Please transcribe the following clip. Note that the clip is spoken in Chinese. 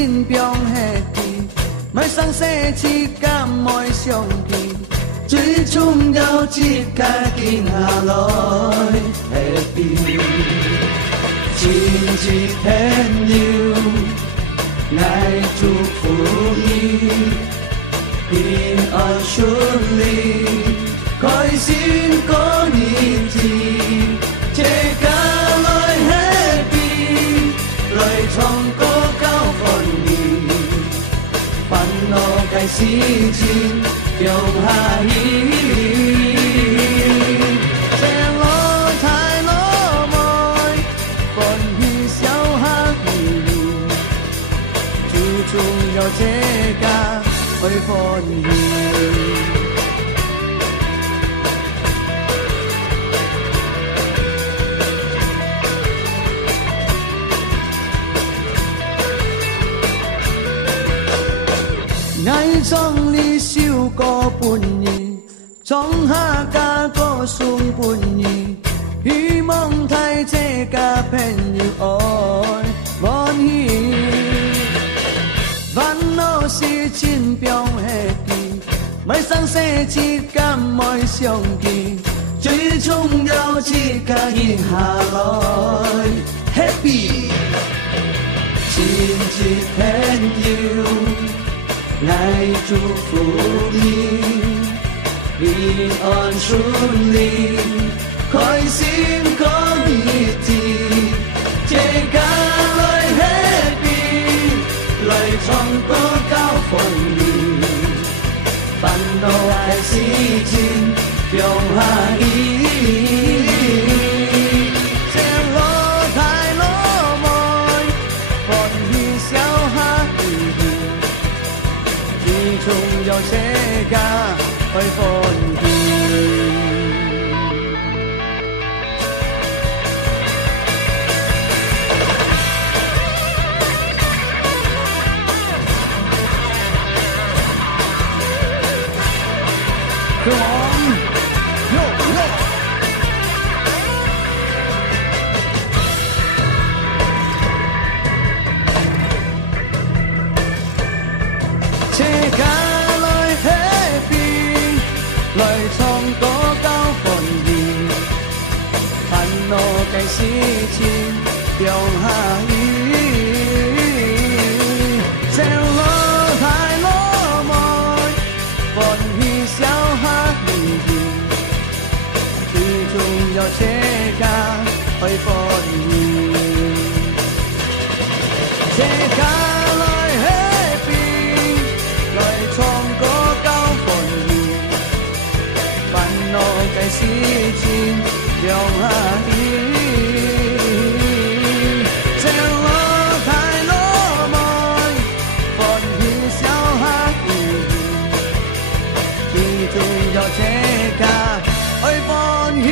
真平 happy， 莫送世事甲莫相见，最重要一家行下来 happy。亲戚朋友，爱祝福你平安顺利，开心过日子，这家来 happy， 来唱歌交欢喜，烦恼该事情用下伊。这家会欢喜，爱创你受过本意，创下加个顺本意，希望太这家朋友爱欢喜。烦恼是真平 happy， 莫送世事甲莫相见，最重要一家行下来 happy。亲戚朋友，爱祝福你平安顺利，开心过日子，这家来 happy。来唱歌交欢喜，烦恼的事情用下伊。这路太落寞，欢喜笑哈嘻嘻，最重要这家会欢喜。Come on, yo yo。这家来 happy， 来唱歌交欢喜，烦恼的事情用下伊。这路太落寞，欢喜笑哈嘻嘻，最重要这家会欢喜，这家来 happy， 来唱歌交欢喜，烦恼的事情用下伊。这路太落寞，欢喜笑哈嘻嘻，最重要这家会欢喜。